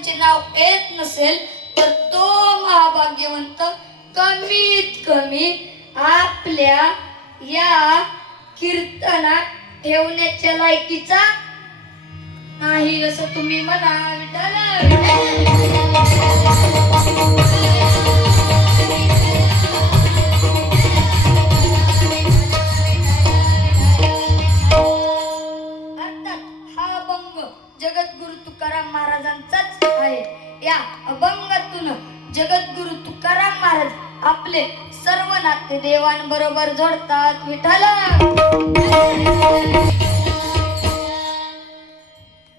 महाराजांचे नाव येत नसेल तर तो महाभाग्यवंत कमीत कमी आपल्या या कीर्तनात ठेवण्याच्या लायकीचा नाही असं तुम्ही म्हणा. जगद्गुरु तुकाराम महाराजांचाच आहे. या अभंगातून जगद्गुरु तुकाराम महाराज आपले सर्व नाते देवांबरोबर जोडतात. विठ्ठल.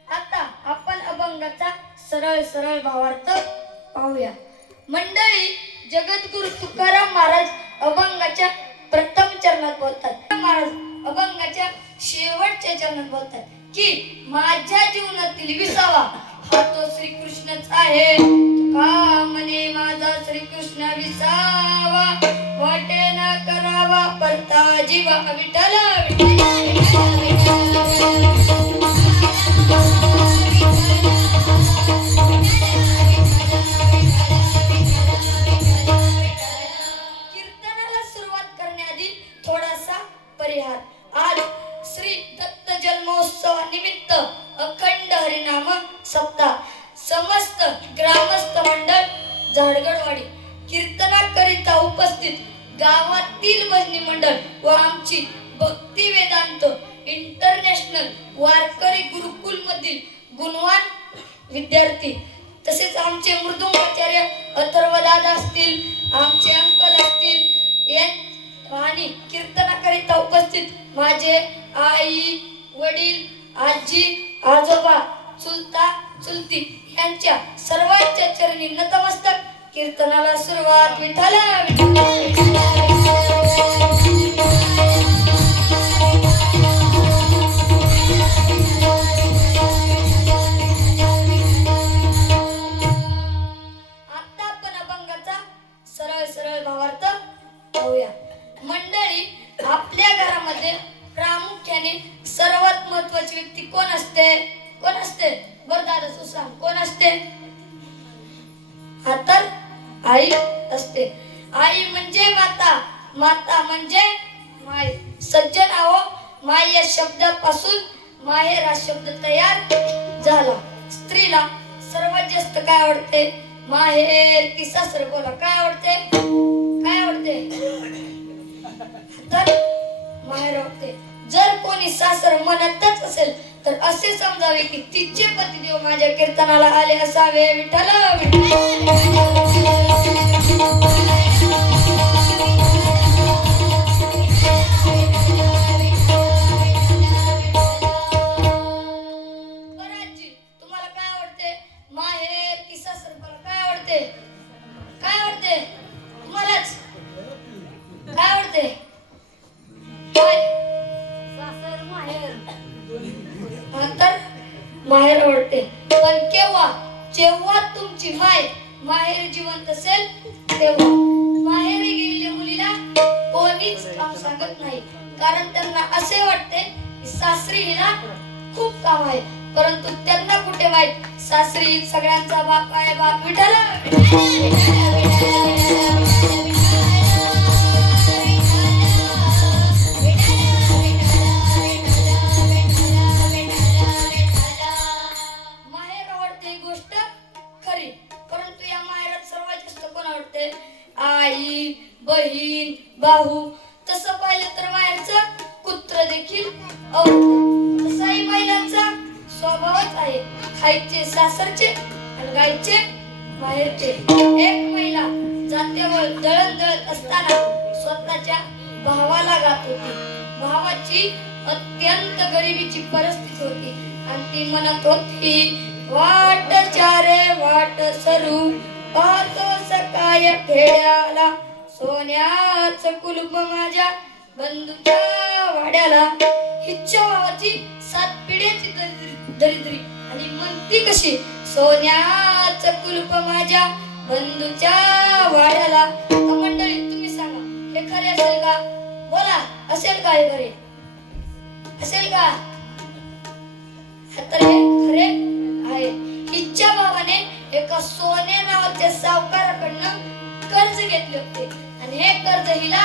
आता आपण अभंगाचा सरळ सरळ भावार्थ पाहूया. मंडळी, जगद्गुरु तुकाराम महाराज अभंगाच्या प्रथम चरणात बोलतात. महाराज अभंगाच्या शेवटच्या चरणात बोलतात की माझ्या जीवनातील विसावा हा तो श्रीकृष्णच आहे. का म्हणे माझा श्रीकृष्ण विसावा, वाटे ना करावा परता जीवा. विठ्ठल. कीर्तनाला सुरुवात करण्याआधी थोडासा परिहार. आज श्री दत्त जन्मोत्सवानिमित्त अखंड हरिनाम सप्ताह समस्त ग्रामस्थ मंडळ झाडगडवाडी कीर्तनाकरिता उपस्थित गावातील भजनी मंडळ व आमची भक्ती वेदांत इंटरनॅशनल वारकरी गुरुकुल मधील गुणवान विद्यार्थी, तसेच आमचे मृदुंगाचार्य अथर्वदादा असतील, आमचे अंकल असतील आणि कीर्तनाकरिता उपस्थित माझे आई वडील आजी आजोबा चुलता चुलती यांच्या सर्वांच्या चरणी नतमस्तक. कीर्तनाला सुरुवात. विठ्ठल. आता आपण अभंगाचा सरळ सरळ भावार्थ पाहूया. मंडळी, आपल्या घरामध्ये प्रामुख्याने सर्वात महत्वाची व्यक्ती कोण असते? कोण असते? बरं दादा तू सांग, कोण असते? हा तर आई असते. आई म्हणजे माता, माता म्हणजे माय. सज्जन आहो, माय या शब्दापासून माहेर हा शब्द तयार झाला. स्त्रीला सर्वात जास्त काय आवडते? माहेर की सासर? बोला, काय आवडते? काय आवडते? तर माहेर आवडते. जर कोणी सासर म्हणतच असेल तर असे समजावे की तिचे पतिदेव माझ्या कीर्तनाला आले असावे. विठ्ठल. बराजी, तुम्हाला काय आवडते? माहेर की सासर? मला काय आवडते? काय आवडते? तुम्हालाच काय आवडते? तर माहेर आवडते. पण केव्हा? जेव्हा तुमची माय माहेर जिवंत असेल तेव्हा. माहेरी गेलेल्या मुलीला कोणीच काम सांगत नाही, कारण त्यांना असे वाटते की सासरी हिला खूप काम आहे. परंतु त्यांना कुठे माहित सासरी सगळ्यांचा बाप आहे. बाप. विठ्ठल. आई बहीण भाऊ. तसं पाहिलं तर माहेरचं कुत्र देखील आवडतं. तसाही महिलांचा स्वभावच आहे. खायचे सासरचे आणि गायचे माहेरचे. एक महिला जात्यावर दळण दळत असताना स्वतःच्या भावाला गात होती. भावाची अत्यंत गरिबीची परिस्थिती होती आणि ती म्हणत होती, वाट चारे वाट सरू पाहतो सकाय खेड्याला, सोन्याच कुलूप माझ्या बंधूच्या वाड्याला. हिच्या भावाची 7 पिढ्याची दरिद्री आणि म्हणती कशी, सोन्याच कुलूप माझ्या बंधूच्या वाड्याला. मंडळी, तुम्ही सांगा, हे खरे असेल का? बोला, असेल का? हे खरे असेल का? तर हे खरे आहे. हिच्या भावाने एका सोन्या नावाच्या सावकाराकडनं कर्ज घेतले होते आणि हे कर्ज हिला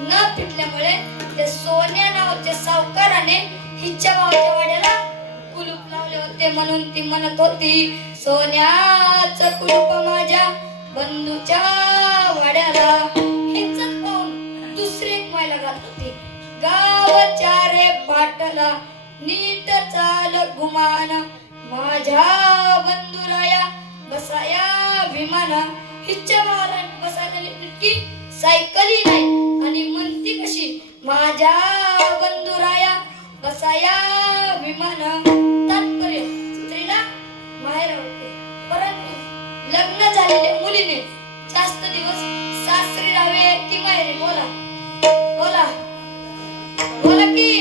न फिटल्यामुळे त्या सोन्या नावाच्या सावकाराने हिच्या भावाच्या वाड्याला कुलूप लावले होते. म्हणून ती म्हणत होती, सोन्याचं कुलूप माझ्या बंधूच्या वाड्याला. हेच पाहून दुसरी एक महिला गात होती, गावच्या रे पाटला नीट चाल गुमान माझ्या बंधुराया बसाया विमाना. हिच्या भावाला बसायला नीटकी सायकली नाही आणि म्हणती कशी, माझ्या बंधुराया बसाया विमाना. तात्पर्य स्त्रीला माहेर आवडते, परंतु लग्न झालेल्या मुलीने जास्त दिवस सासरी राहावे की माहेरी? बोला बोला बोला की.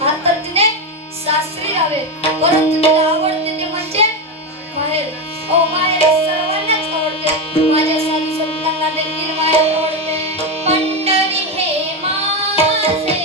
हा तर तिने सासरी राहावे, परंतु तिला आवडते ते म्हणजे माहेर. ओ माहेर सर्वांनाच आवडते, माझ्या साधू संतांना देखील माहेर आवडते. पंढरी हे माझे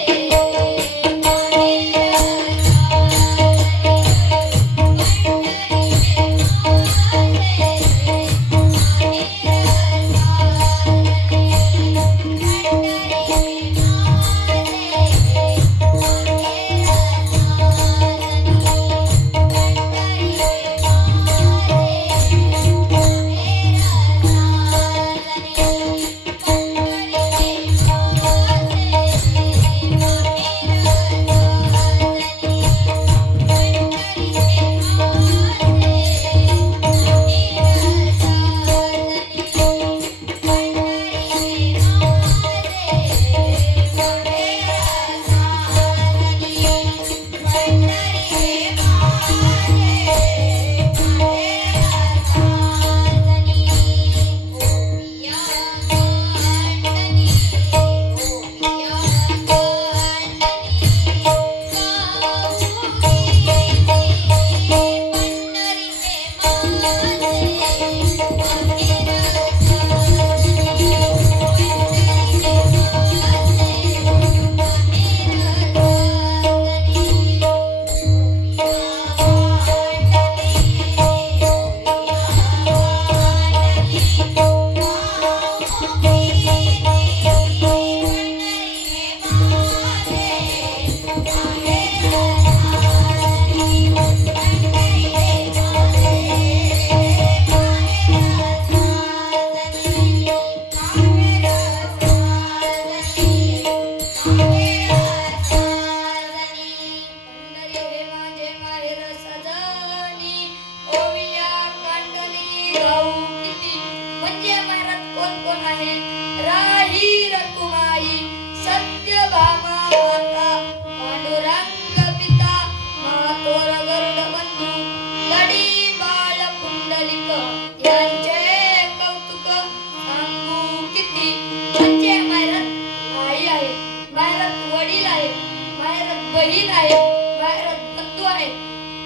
बहीण आहे, माहेरात बंधू आहे,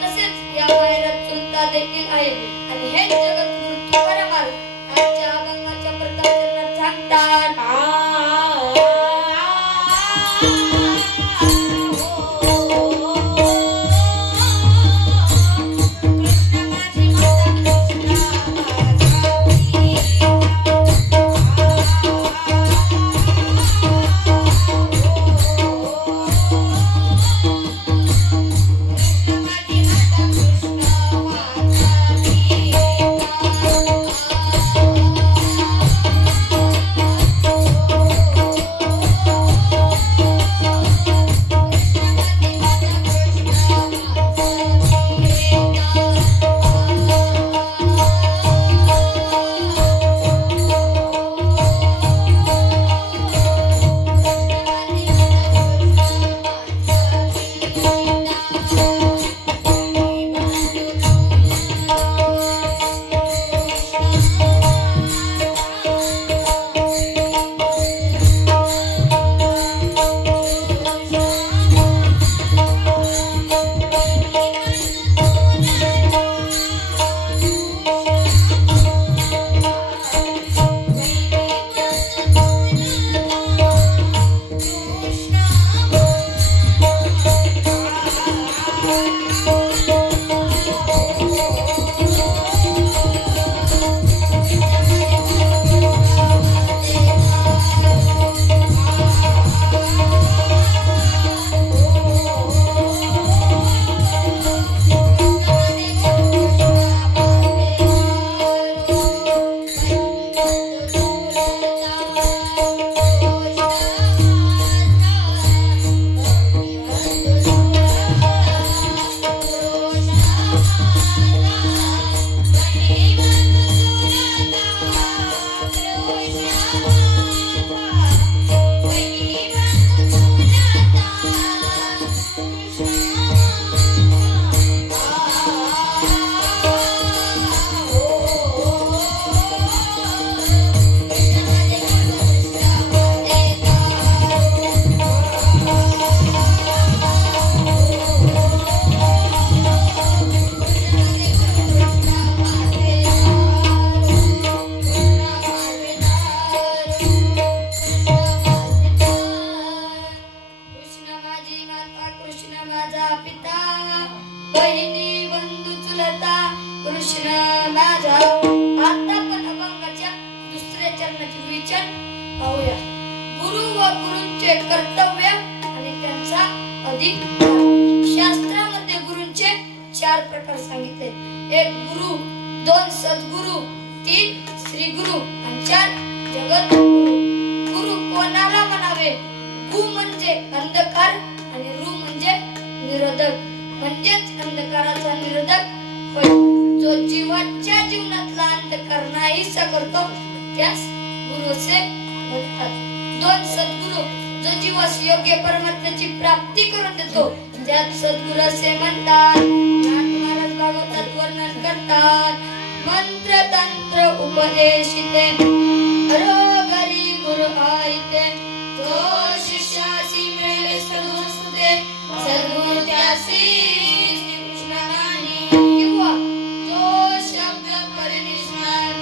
तसेच या माहेरात चुलता देखील आहे. आणि हे जगद्गुरु तुकाराम महाराज आजच्या अभंगाच्या प्रकाशनात सांगतात, विवेचन पाहूया. गुरु व गुरूंचे कर्तव्य आणि त्यांचा अधिकार. शास्त्रामध्ये गुरूंचे 4 प्रकार सांगितले. 1 गुरु, 2 सद्गुरु, 3 श्री गुरु आणि 4 जगद्गुरु. गुरु कोणाला म्हणावे? गु म्हणजे अंधकार आणि रु म्हणजे निरोधक, म्हणजेच अंधकाराचा निरोधक होय. जो जीवाच्या जीवनातला अंधकार नाहीसा करतो त्यास गुरु असे म्हणतात. 2 सद्गुरु, जो जीवास योग्य परमात्म्याची प्राप्ती करून देतो त्यात सद्गुरु असे म्हणतात. महाराज भागवतात वर्णन करतात. मंत्र तंत्र उपदेशिते घरोघरी गुरु आईते. जो शिष्यासी मिळेल सद्गुरुते सद्गुरु त्यासी श्रीकृष्णानी. किंवा जो शब्द परिनिष्णात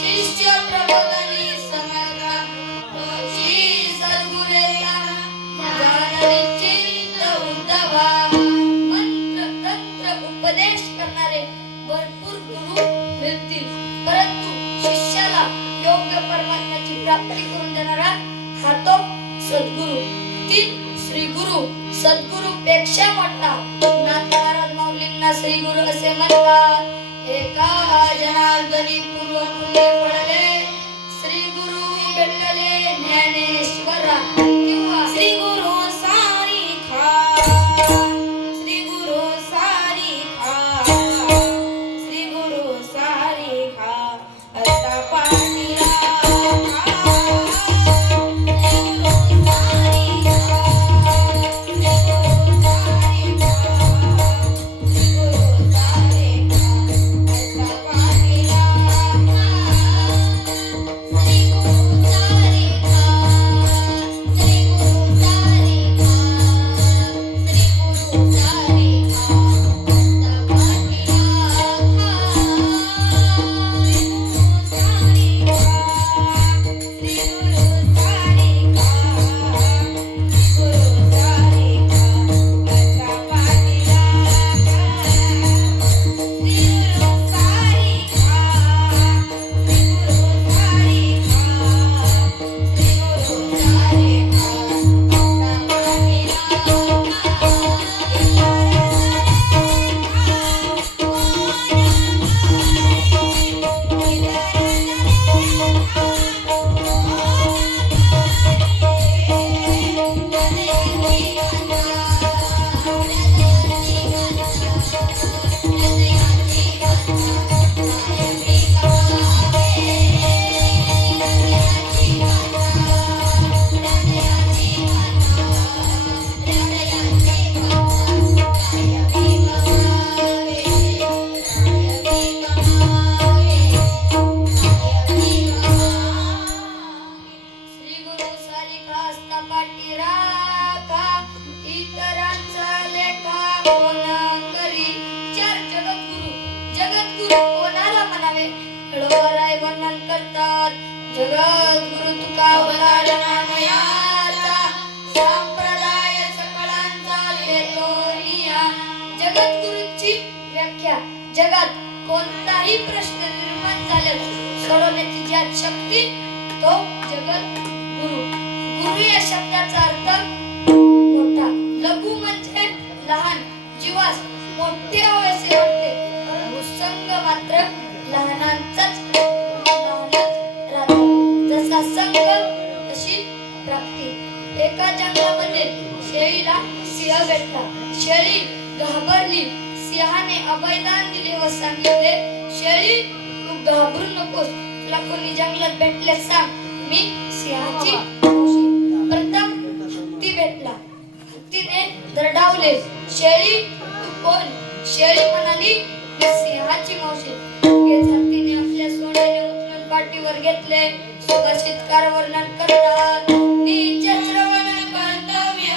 शिष्य प्रबोधनी समर्थ तोची सद्गुरेला जाणनिश्चित उद्धवा. मंत्र तंत्र उपदेश करणारे भरपूर गुरु मिळतील, परंतु शिष्याला योग्य परमात्म्याची प्राप्ती करून देणारा हा तो सद्गुरु. 3 श्री गुरु, सद्गुरु पेक्षा मोठा. नाथ महाराज माऊलींना श्री गुरु असे म्हणतात. एका जनार्दनी पूर्व पुण्य पडले श्री गुरु भेटले ज्ञानेश्वरा. किंवा श्री गुरु सारी खा, श्री गुरु सारी खा, श्री गुरु सारी खा, आता पाटीला खा. श्री गुरु सारी खा, श्री गुरु सारी खा, श्री गुरु सारी खा, आता पाटीला खा. श्री गुरु सारी खा, श्री गुरु सारी खा, श्री गुरु सारी खा, आता पाटीला खा. श्री गुरु सारी खा, श्री गुरु सारी खा, श्री गुरु सारी खा, आता पाटीला खा. श्री गुरु सारी खा, श्री गुरु सारी खा, श्री गुरु सारी खा, श्री गुरु सारिका असता पाठी राखा, इतरांचा लेखा कोणा करी. 4 जगद्गुरु. जगद्गुरु कोणाला म्हणावे? हळवराय वर्णन करतात. जगद्गुरु तुका अवतार नामयाचा, संप्रदाय सकळांचा लेखोनिया. जगद्गुरूंची व्याख्या. जगात कोणताही प्रश्न निर्माण झाल्यास सोडवण्याची ज्यात शक्ती तो जगद्गुरु. गुरु या शब्दाचा अर्थ मोठा. लघु म्हणजे लहान. जीवास मोठे हवेसे वाटते, परंतु संग मात्र लहानांचाच राहतो. जसा संग तशी प्राप्ती. एका जंगलामध्ये शेळीला सिंह भेटला. शेळी घाबरली. सिंहाने अभयदान दिले व सांगितले, शेळी तू घाबरू नकोस, तुला कोणी जंगलात भेटले सांग, मी सिंहाची मावशी. प्रथम हत्ती भेटला. हत्तीने दरडावले, शेळी तू कोण? शेळी म्हणाली, मी सिंहाची मावशी. हत्तीने आपल्या सोन्याने उचलून पाठीवर घेतले. सुभाषितकार वर्णन करतात. नीच श्रवण कर्तव्य,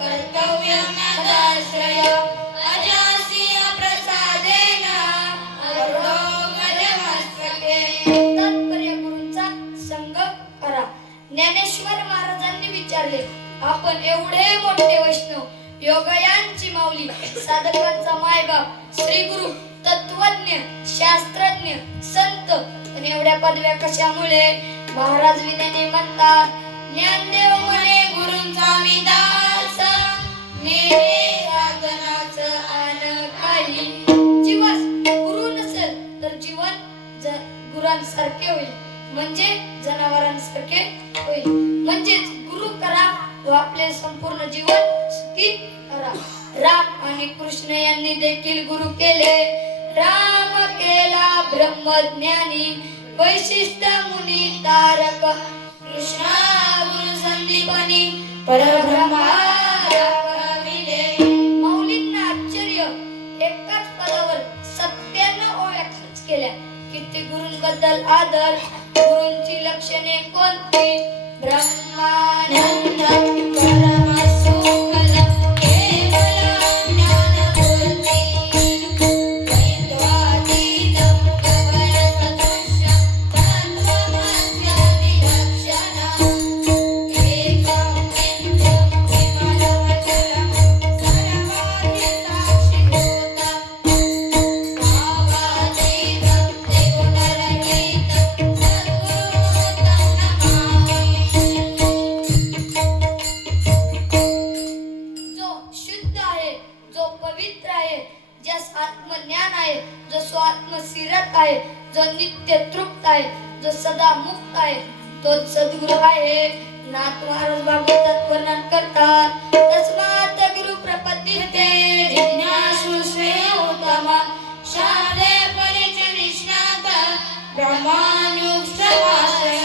कर्तव्य मदाश्रय, अजासिया प्रसादेन अरोगजमस्तके. तात्पर्य गुरूंचा संग करा. ज्ञानेश्वर महाराजांनी विचारले, आपण एवढे मोठे वैष्णव, योगयांची माऊली, साधकांचा मायबाप, श्री गुरु, तत्वज्ञ, शास्त्रज्ञ, संत, पण एवढ्या पदव्या कशामुळे? महाराज विनयाने म्हणतात, ज्ञानदेव म्हणे गुरूंचा मी दास, नेणे साधनाचं आन काही. जीवास गुरु नसेल तर जीवन गुरांसारखे होईल, म्हणजे जनावरांसारखे होईल. म्हणजेच गुरु करा व आपले संपूर्ण जीवन सुखी करा. राम आणि कृष्ण यांनी देखील गुरु केले. राम केला ब्रह्मज्ञानी, वैशिष्ट्य मुनी तारक. कृष्ण गुरु संदीपनी, परब्रह्मा रामविले. मौलींना आश्चर्य, एकाच पदावर 97 ओव्या खर्च केल्या. किती गुरूंबद्दल आदर, गुरूंची लक्षणे कोणती? ब्रह्मानंद परमसुखद केवल ज्ञानमूर्ती, द्वैत्वातीतं गगनसदृशं तत्त्वमस्यादिलक्षणं, एकं नित्यं विमलमचलं सर्वार्थसाक्षिभूतं, भावातीतं त्रिगुणरहितं सद्गुरुतं नमामि. जो शुद्ध आहे, जो पवित्र आहे, ज्यास आत्मज्ञान आहे, जो स्वात्मसिरत आहे, जो नित्य तृप्त आहे, जो सदा मुक्त आहे, तो सद्गुरु आहे. नाथ महाराज भागवतात वर्णन करतात, तस्मात् गुरु प्रपद्यते जिज्ञासु श्रेय उत्तम, शास्त्रे परिचय निष्णात ब्रह्मानुष्ठवासय.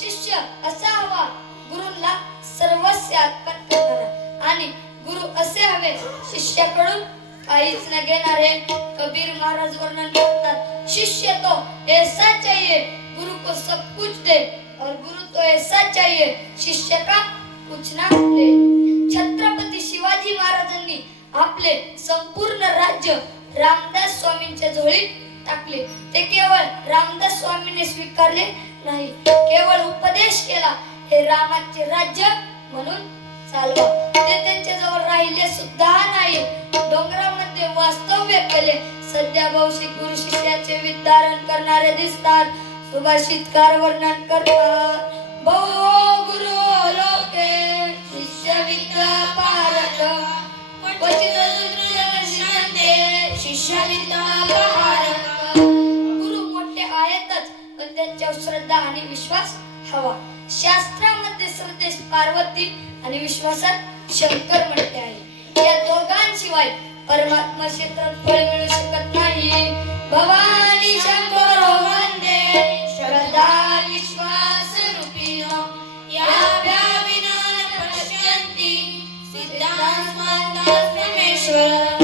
शिष्य असा हवा गुरूंना सर्वस्व अर्पण करणारा, आणि गुरु असे हवे शिष्याकडून काहीच न घेणारे. कबीर महाराज वर्णन करतात, शिष्य तो ऐसा चाहिए गुरु को सब कुछ दे, और गुरु तो ऐसा चाहिए शिष्य का कुछ ना ले. छत्रपती शिवाजी महाराजांनी आपले संपूर्ण राज्य रामदास स्वामींच्या झोळीत टाकले. ते केवळ रामदास स्वामींनी स्वीकारले नाही, केवळ उपदेश केला, हे रामाचे राज्य म्हणून चालवा. ते त्यांच्या जवळ राहिले सुद्धा नाही, डोंगरामध्ये वास्तव्य केले. सध्या भौतिक गुरु शिष्याचे विद्यारण करणारे दिसतात. सुभाषितकार वर्णन करतात, बहु गुरु लोके शिष्य विद्या पारक, क्वचित दृष्टांते शिष्य विद्या पारक. गुरु मोठे आहेतच, पण त्यांच्यावर श्रद्धा आणि विश्वास हवा. शास्त्रामध्ये श्रद्धेस पार्वती आणि विश्वासात शंकर म्हटले आहे. या दोघांशिवाय परमात्मा क्षेत्रात फळ मिळू शकत नाही. भवानी शंकर वंदे श्रद्धा विश्वास रूपिणो, या विना न पश्यन्ति सिद्धांतमेश्वर.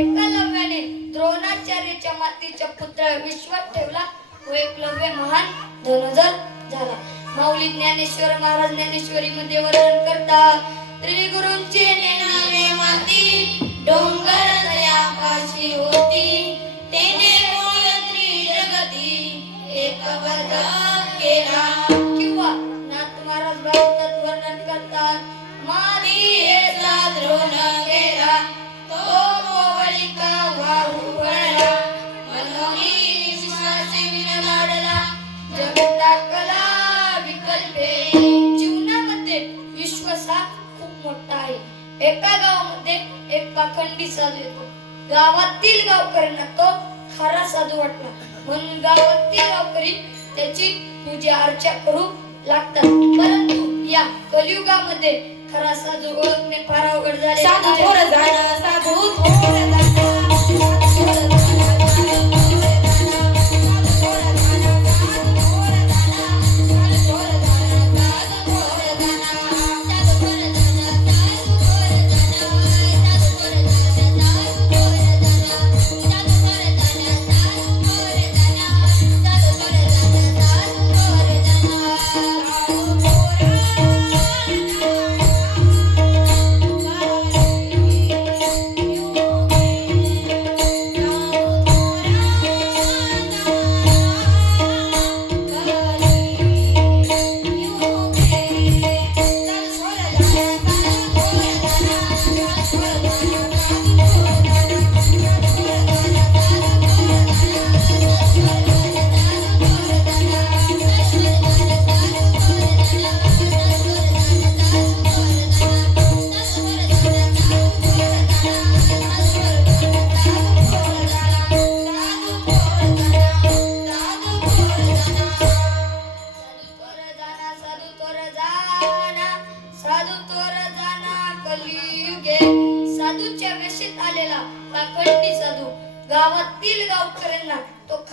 एकलव्याने द्रोणाचार्याच्या मातीच्या पुतळा विश्वात ठेवला व एकलव्य महान धनुर्धर झाला. माऊली ज्ञानेश्वर महाराज ज्ञानेश्वरी मध्ये वर्णन करतात, त्रिगुरूंची नेणावे माती, डोंगर दयापाशी होती, तेने मूळ त्रिजगती एक वर्ग केला. किंवा नाथ महाराज भागवतात वर्णन करतात, माती हेचा द्रोण केला, तो मोवळिका वाहू वळला, मनोनी विश्वासी विनलाडला, जग टाकला विकल्पे. जीवनामध्ये विश्वास हा खूप मोठा आहे. एका गावामध्ये एक पाखंडी साधू येतो. गावातील गावकऱ्यांना तो खरा साधू वाटला, म्हणून गावातील गावकरी त्याची पूजा अर्चा करू लागतात. परंतु या कलियुगामध्ये खरा साधू ओळखणे फार अवघड झाले. साधू थोर जाणं, साधू थोर जाणं,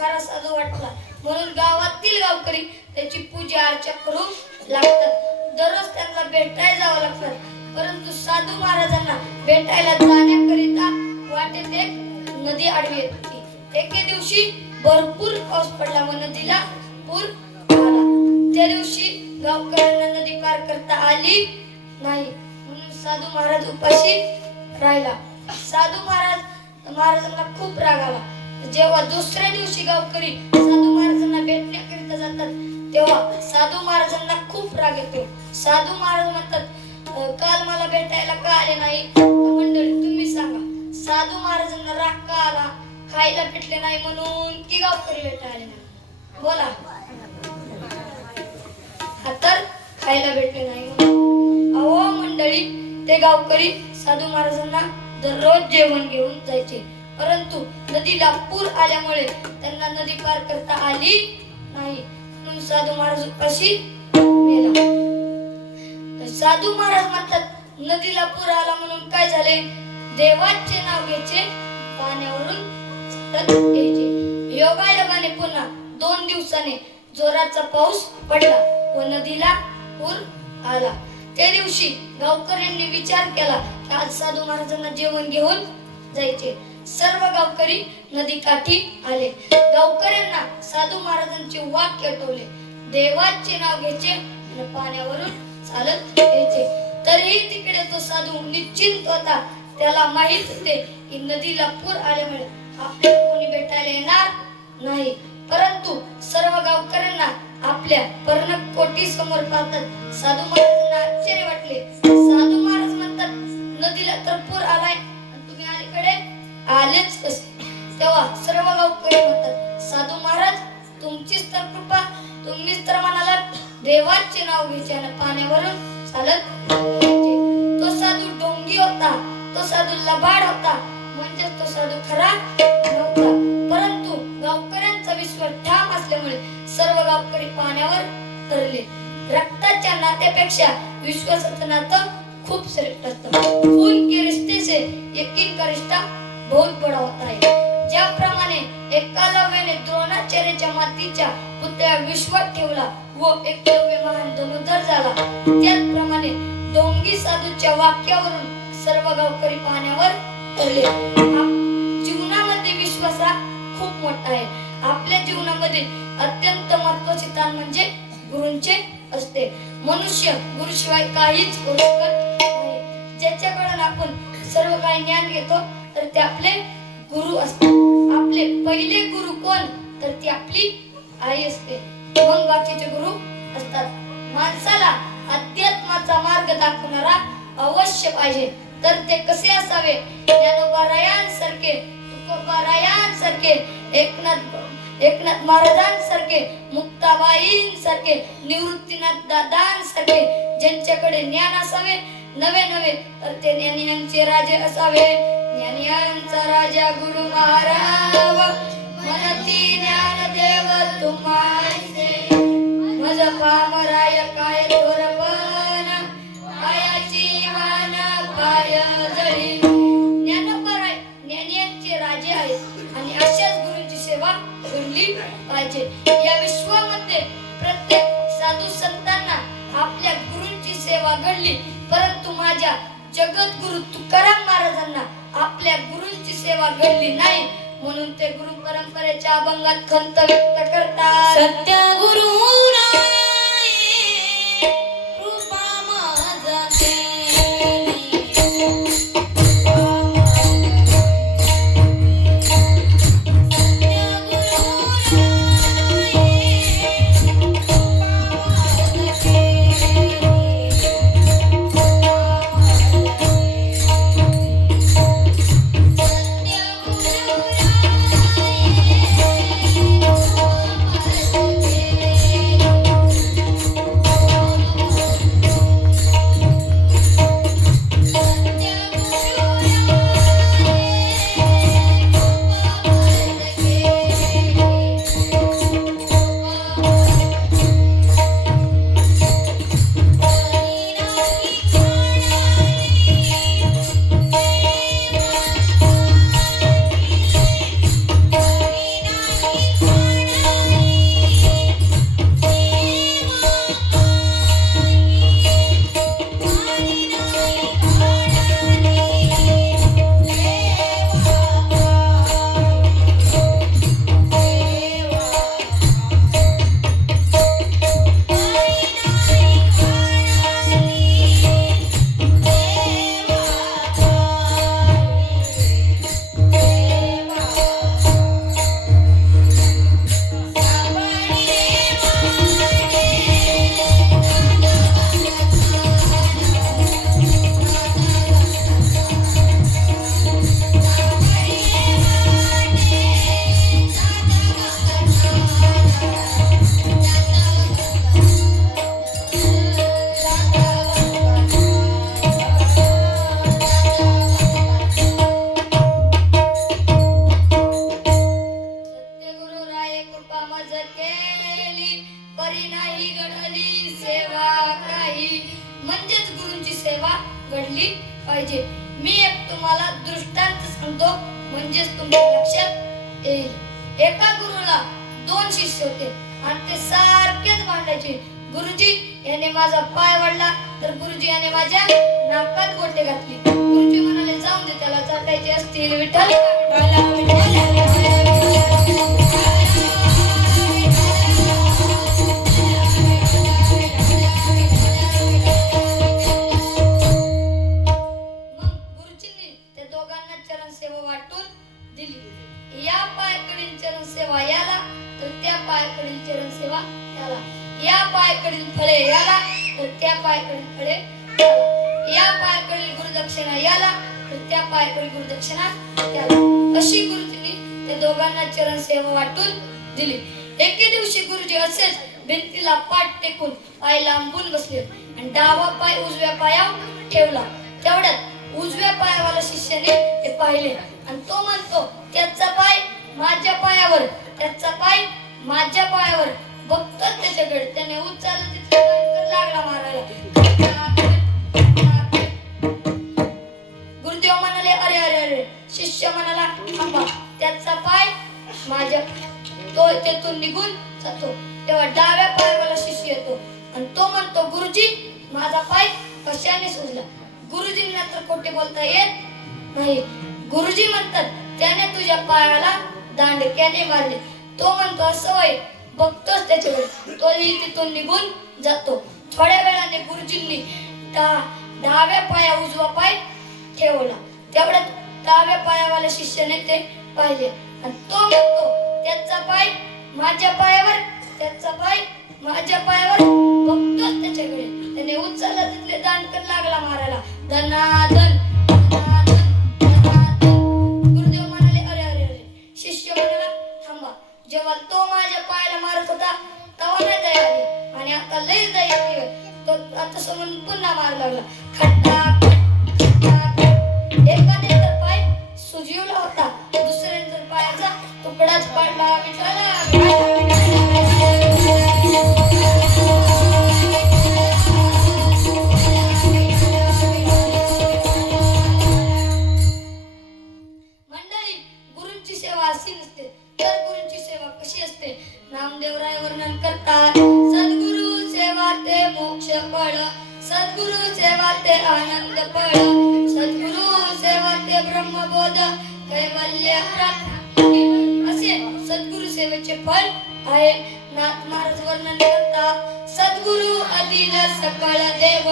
खरा साधू वाटला, म्हणून गावातील गावकरी त्याची पूजा अर्चा करू लागतात. दररोज त्यांना भेटायला जावं लागतात. परंतु साधू महाराजांना भेटायला जाण्याकरिता वाटेत एक नदी आडवी येत होती. एके दिवशी भरपूर पाऊस पडला व नदीला पूर आला. त्या दिवशी गावकऱ्यांना नदी पार करता आली नाही, म्हणून साधू महाराज उपाशी राहिला. साधू महाराजांना खूप राग आला. जेव्हा दुसऱ्या दिवशी गावकरी साधू महाराजांना भेटण्याकरिता जातात तेव्हा साधू महाराजांना खूप राग येतो. साधू महाराज म्हणतात, काल मला भेटायला का आले नाही? मंडळी तुम्ही सांगा, साधू महाराजांना राग का आला? खायला भेटले नाही म्हणून की गावकरी भेटायला आले नाही? बोला. हा तर खायला भेटले नाही म्हणून. अहो मंडळी, ते गावकरी साधू महाराजांना दररोज जेवण घेऊन जायचे, परंतु नदीला पूर आल्यामुळे त्यांना नदी पार करता आली नाही, म्हणून साधू महाराज उपाशी मेला. साधू महाराज म्हणतात, नदीला पूर आला म्हणून काय झाले? देवाचे नाव घ्यायचे, पाण्यावरून चालत यायचे. योगायोगाने पुन्हा 2 दिवसाने जोराचा पाऊस पडला व नदीला पूर आला. त्या दिवशी गावकऱ्यांनी विचार केला की आज साधू महाराजांना जेवण घेऊन जायचे. सर्व गावकरी नदीकाठी आले. गावकऱ्यांना साधू महाराजांचे वाक्य आठवले, देवाचे नाव घ्यायचे आणि पाण्यावरून चालत यायचे. तरीही तिकडे तो साधू निश्चिंत होता. त्याला माहित होते की नदीला पूर आल्यामुळे आपल्याला कोणी भेटायला येणार नाही. परंतु सर्व गावकऱ्यांना आपल्या पर्णकोटी समोर पाहतात साधू महाराजांना आश्चर्य वाटले. साधू महाराज म्हणतात, नदीला तर पूर आलाय आणि तुम्ही अलीकडे आलेच कसे? तेव्हा सर्व गावकरी म्हणतात, साधू महाराज तुमचीच तर कृपा, तुम्हीच तर म्हणाला देवाचे नाव घ्यायचे आणि पाण्यावरून चालत यायचे. तो साधू ढोंगी होता, तो साधू लबाड होता, म्हणजे तो साधू खरा नव्हता. परंतु गावकऱ्यांचा विश्वास ठाम असल्यामुळे सर्व गावकरी पाण्यावर तरले. रक्ताच्या नात्यापेक्षा विश्वासाचं नातं खूप श्रेष्ठ असतं. खून के रिश्ते से यकीन का रिश्ता बहुत बड़ा होता है. ज्याप्रमाणे एकलव्याने द्रोणाचार्याच्या मातीच्या पुतळ्या विश्वात ठेवला व एकलव्य महान धनुर्धर झाला, त्याचप्रमाणे ढोंगी साधूच्या वाक्यावरून सर्व गावकरी पाण्यावर तरले. जीवनामध्ये विश्वास हा खूप मोठा आहे. आपल्या जीवनामध्ये अत्यंत महत्त्वाचे स्थान म्हणजे गुरूंचे असते. मनुष्य गुरुशिवाय काहीच करू शकत नाही. ज्याच्याकडून आपण सर्व काही ज्ञान घेतो तर ते आपले गुरु असतात. आपले पहिले गुरु कोण? तर ती आपली आई असते. मग बाकीचे गुरु असतात. माणसाला अध्यात्माचा मार्ग दाखवणारा अवश्य पाहिजे. तर ते कसे असावे? ज्ञानोबारायांसारखे, तुकोबारायांसारखे, एकनाथ महाराजांसारखे, मुक्ताबाईंसारखे, निवृत्तीनाथ दादांसारखे, ज्यांच्याकडे ज्ञान असावे नवे नवे, तर ते ज्ञानियांचे राजे असावे. ज्ञानियांचा राजा गुरु महाराज, मनती ज्ञान देव तुम्हासे, मज पामराय काय थोरपण, पायाची मान पाय जळी. ज्ञानोबराय ज्ञानियांचे राजे आहेत आणि अशाच गुरूंची सेवा घडली पाहिजे. या विश्वामध्ये प्रत्येक साधू संतांना आपल्या गुरूंची सेवा घडली, परंतु माझ्या जगद्गुरु तुकाराम महाराजांना आपल्या गुरूंची सेवा घडली नाही, म्हणून ते गुरु परंपरेच्या अभंगात खंत व्यक्त करतात. सत्य गुरु कृपा माझा म्हणजेच गुरूंची सेवा घडली पाहिजे. मी एक तुम्हाला दृष्टांत सांगतो म्हणजेच तुमच्या लक्षात येईल. एका गुरुला 2 शिष्य होते आणि ते सारखेच भांडायचे. गुरुजी याने माझा पाय वडला तर गुरुजी याने माझ्या नाकात गोटे घातली. गुरुजी म्हणाले जाऊन दे, त्याला चाटायचे असतील. विठ्ठल या पायाकडील चरण सेवा याला तर त्या पायाकडील चरण सेवा याला. या पायाकडील फळे याला तर त्या पायाकडील फळे याला. या पायाकडील गुरुदक्षिणा याला तर त्या पायाकडील गुरुदक्षिणा याला. अशी गुरुजींनी त्या दोघांना चरण सेवा वाटून दिली. एके दिवशी गुरुजी असेच भिंतीला पाठ टेकून पाय लांबून बसले आणि डावा पाय उजव्या पायावर ठेवला. तेवढ्यात उजव्या पायावाला शिष्याने ते पाहिले आणि तो म्हणतो त्याचा पाय माझ्या पायावर, त्याचा पाय माझ्या पायावर. बघतोच त्याच्याकडे, त्याने उचललं तिथे लागला मारायला. गुरुदेव म्हणाले अरे अरे अरे. शिष्य म्हणाला थांबा, त्याचा पाय माझ्या. तो तेथून निघून जातो. तेव्हा डाव्या पायावाला शिष्य येतो आणि तो म्हणतो गुरुजी माझा पाय कशाने सुजला. गुरुजींना तर खोटे बोलता येत नाही. गुरुजी म्हणतात त्याने तुझ्या पायाला दांडक्याने मारले. तो म्हणतो असं होय, बघतोच त्याच्याकडे. तोही तिथून निघून जातो. थोड्या वेळाने गुरुजींनी डाव्या पाया उजवा पाय ठेवला. तेवढ्यात डाव्या पायावाल्या शिष्याने ते पाहिले आणि तो म्हणतो त्याचा पाय माझ्या पायावर, त्याचा पाय माझ्या पायावर. बघतोच त्याच्याकडे, त्याने उचलला तिथले दांडकन लागला मारायला. धनाधन गुरुदेव म्हणाले अरे अरे अरे. शिष्य म्हणाला थांबा, जेव्हा तो माझ्या पायाला मारत होता तेव्हा नाही दया आली आणि आता लय दया आली. तो आता समोर पुन्हा मार लागला. खट्टा एकाने तर पाय सुजीवला होता, दुसऱ्याने तर पायाचा तुकडाच पाडला. मंडळी, गुरूंची सेवा अशी नसते तर गुरूंची सेवा कशी असते नामदेवराय वर्णन करतात. सद्गुरु सेवा ते मोक्ष फळ, सद्गुरु सेवा ते आनंद फळ, सद्गुरु सेवा ते ब्रह्मबोध कैवल्य प्राप्ती. असे सद्गुरु सेवेचे फळ आहे. नाथ महाराज वर्णन करतात. सद्गुरु अधीन सकळ देव,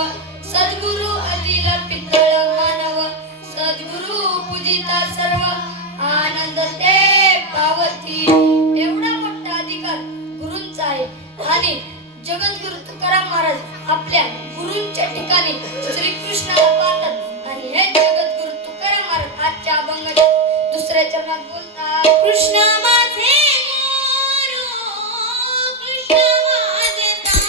सद्गुरु अधीन पितळ मानव, सद्गुरु पूजिता सर्व आनंद ते पावती. एवढा मोठा अधिकार गुरूंचा आहे आणि जगद्गुरु तुकाराम महाराज आपल्या गुरूंच्या ठिकाणी श्रीकृष्णाला पाहतात आणि हे जगद्गुरु तुकाराम महाराज आजच्या अभंगाच्या दुसऱ्या चरणात बोलतात. कृष्ण माझे गुरु, कृष्ण माझे तारू.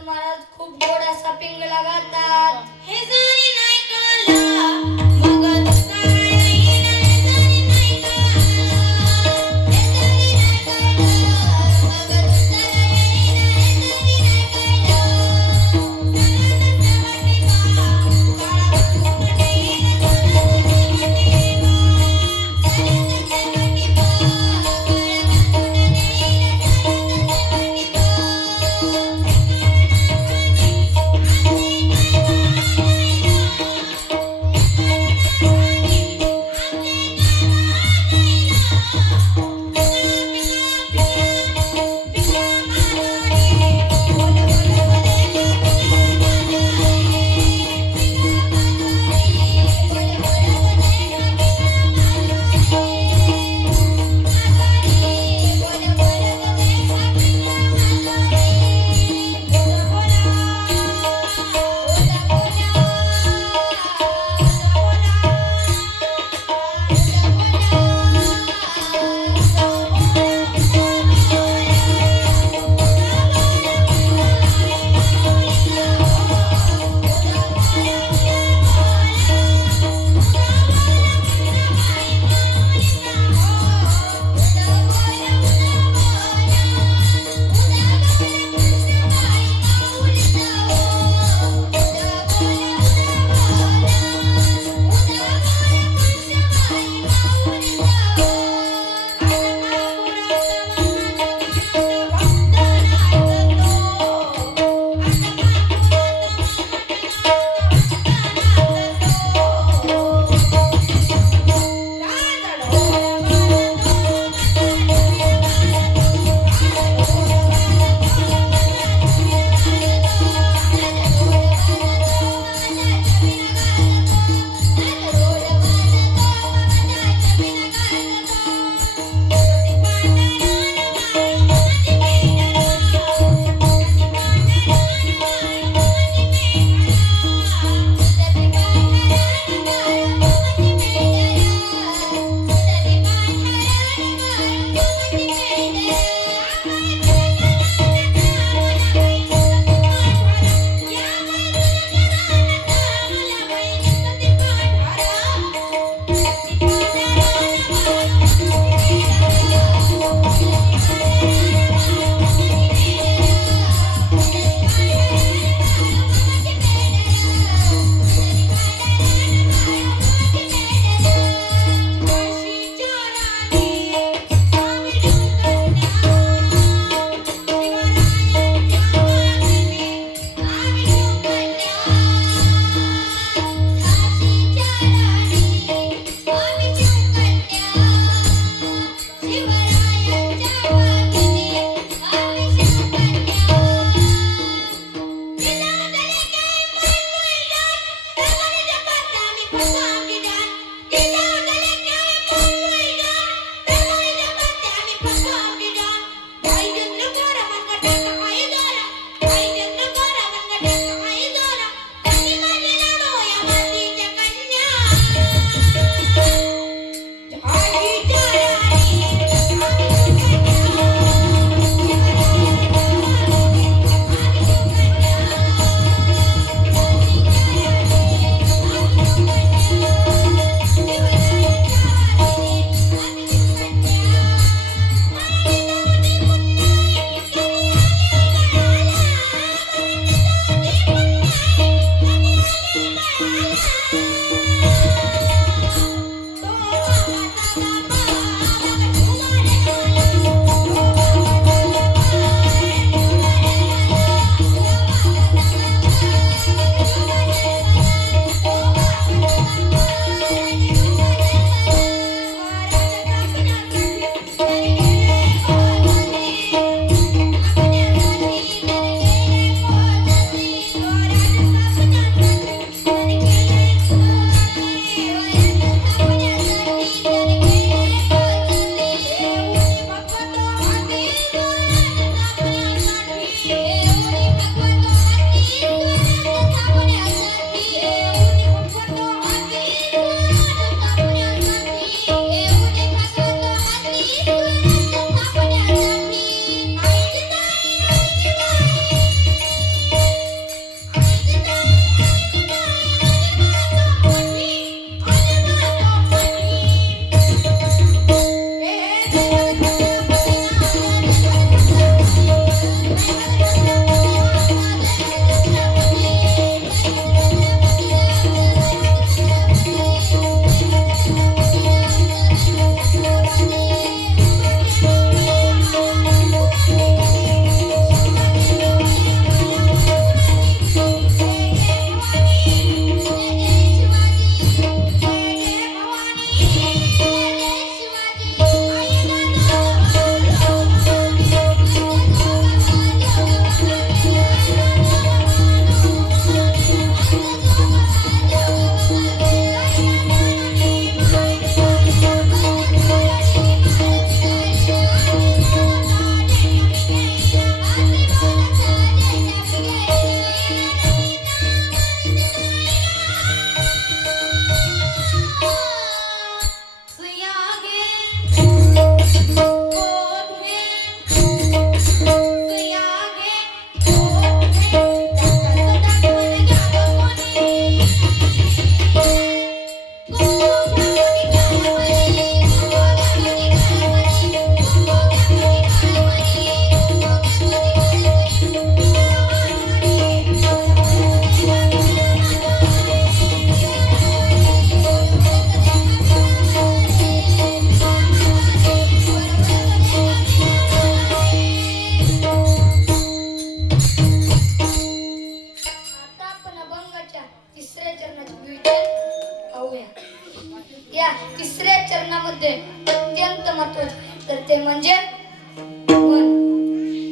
दत्त महाराज खूप गोड असा पिंगला गातात. हे जरी नाही कळलं मग दुसरा येईल हे जरी नाही कळलं हे जरी नाही कळलं मग दुसरा येईल हे जरी नाही कळलं सरळ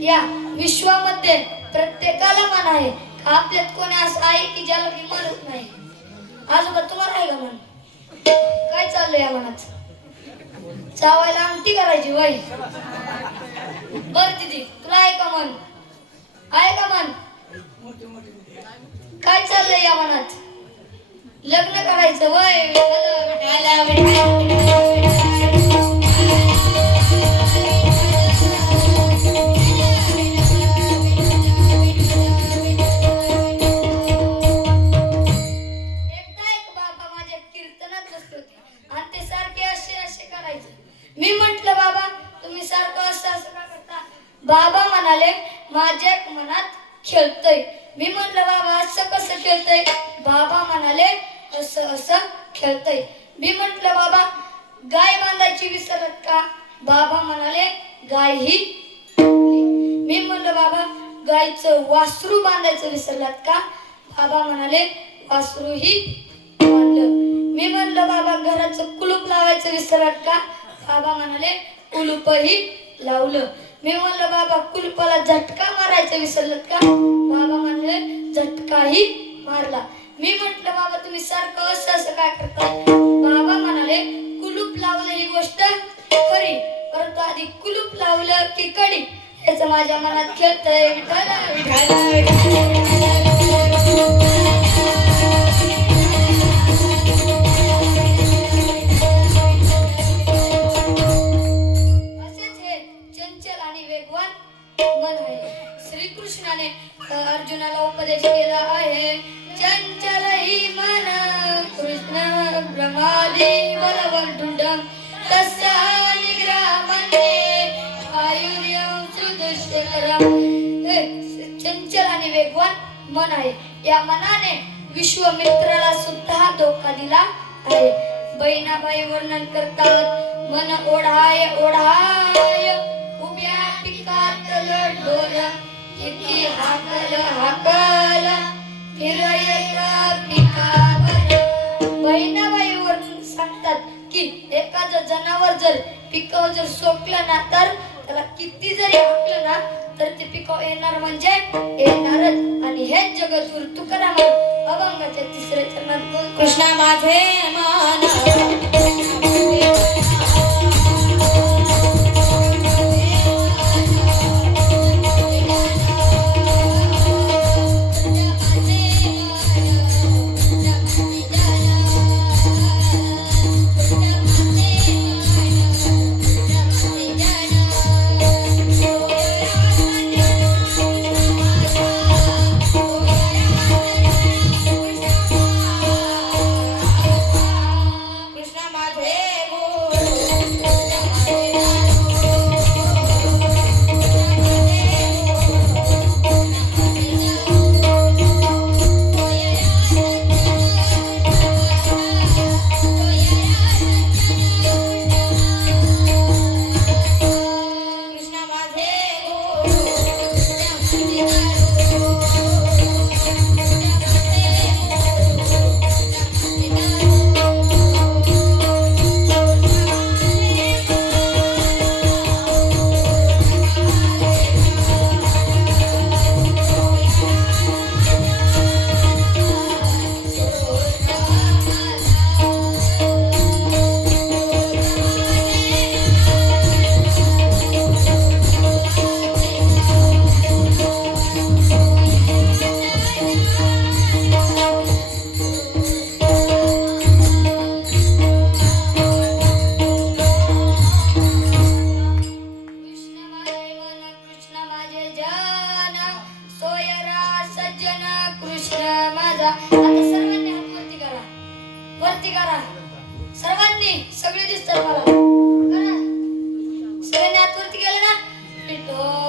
या विश्वामध्ये प्रत्येकाला मन आहे. आपल्यात कोणी असं आहे की ज्याला की मनच नाही? आजोबा तुम्हाला आहे का मन? काय चाललंय या मनात? चावायला आमटी करायची वय? बर दीदी तुला आहे का मन? आहे का मन? काय चाललंय या मनात? लग्न करायचं वय? विठाला विठाला एकदा एक बाबा माझ्या कीर्तनात बसले होते आणि ते सारखे असे असे करायचे. मी म्हंटल बाबा तुम्ही सारखं असं असं का करता? बाबा म्हणाले माझ्या मनात खेळतय. मी म्हंटल बाबा असं कसं खेळतय? बाबा म्हणाले असं असं खेळतय. मी म्हंटल बाबा गाय बांधायची विसरत का? बाबा म्हणाले गाय ही. मी म्हंटल बाबा गायचं वासरू बांधायचं विसरलात का? बाबा म्हणाले वासरू ही बांधलं. मी म्हणलं बाबा घराचं कुलूप लावायचं विसरलात का? बाबा म्हणाले कुलूपही लावलं. मी म्हणलं बाबा कुलूपाला झटका मारायचा विसरलात का? बाबा म्हणाले झटकाही मारला. मी म्हंटल बाबा तुम्ही सारखं असं असं काय करताय? बाबा म्हणाले कुलूप लावलं ही गोष्ट खरी, परंतु आधी कुलूप लावलं की कडी याच माझ्या मनात खेळतंय. विठाला विठाला असेच हे चंचल आणि वेगवान मन आहे. श्रीकृष्णाने अर्जुनाला उपदेश केला आहे. चंचल ही मन कृष्ण प्रमादी बलवंतुडम तस्या निग्रहमने आयुर्यं सुदुष्करम. हे चंचल आणि वेगवान मन आहे. या मनाने विश्वामित्राला सुद्धा धोका दिला आहे. बहिणाबाई वर्णन करतात मन ओढाय ओढाय उभ्या पिकात लढोल किती हाकल हाकल फिरयत पिकावर. बहिणाबाई वर्णन सांगतात की एखादं जनावर जर पिकावर जर सोकलं ना तर त्याला किती जरी हाकलं ना तर ते पिकावर येणार म्हणजे येणारच. आणि हेच जगद्गुरु तुकाराम अभंगाच्या 3ऱ्या चरणात बोलतात. कृष्णा माझे मन कृष्णा माझे कृष्णा माझे कृष्ण माझे मन कृष्ण माझे जन सोयरा सज्जन कृष्ण माझा. आता सर्वांनी हात वरती करा, वरती करा सर्वांनी. सगळे दिसतात मला. करा सगळ्यांनी हात वरती केले ना. विठ्ठल